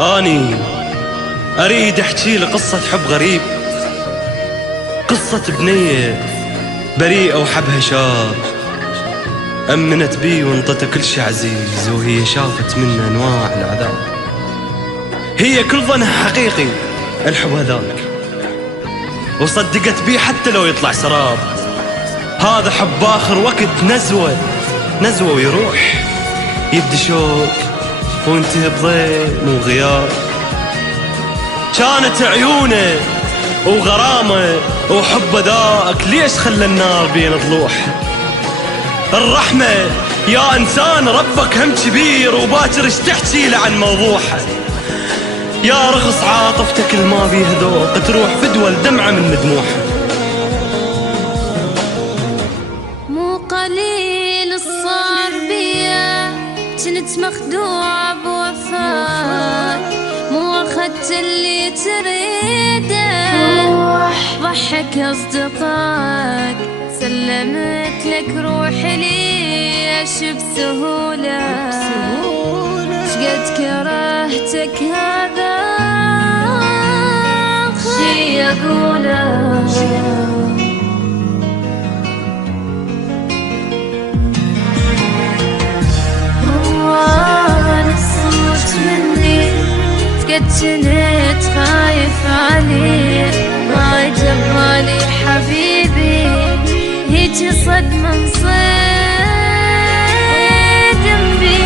أني أريد أحكي لي قصة حب غريب، قصة بنية بريئة وحبها شاب، أمنت بي وانطته كل شي عزيز، وهي شافت منه أنواع العذاب. هي كل ظنها حقيقي الحب هذاك، وصدقت بيه حتى لو يطلع سراب. هذا حب آخر وقت نزوة ويروح، يبدي شوق وانتهي بضيم وغياب. كانت عيونه وغرامه وحب ذاك ليش خلى النار بين ضلوح. الرحمة يا إنسان ربك هم كبير، وباكر ايش تحكي له عن موضوعها. يا رغص عاطفتك الما بيها ذوق، تروح فدوى دمعة من دموعها. مو قليل الصار بيا، كنت مخدوعة بوفاك، مو أخدت اللي تريده، ضحك أصدقائك، سلمت لك روحي ليش بسهولة، شقد كرهتك هذا شي أقوله. قد كنت خايف عليك، ما جبالي حبيبي هيجي صدمة انصدم بي.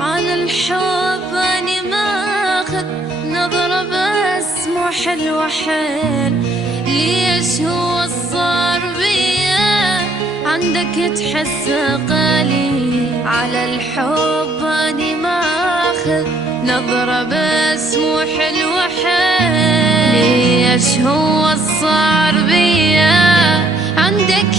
على الحب أني ماخذ نظرة بس مو حلوة حيل، ليش هو الصار بيا عندك تحس قليل. على الحب أني ماخذ نظرة بس مو حلوة حيل، ليش هو الصار بيا عندك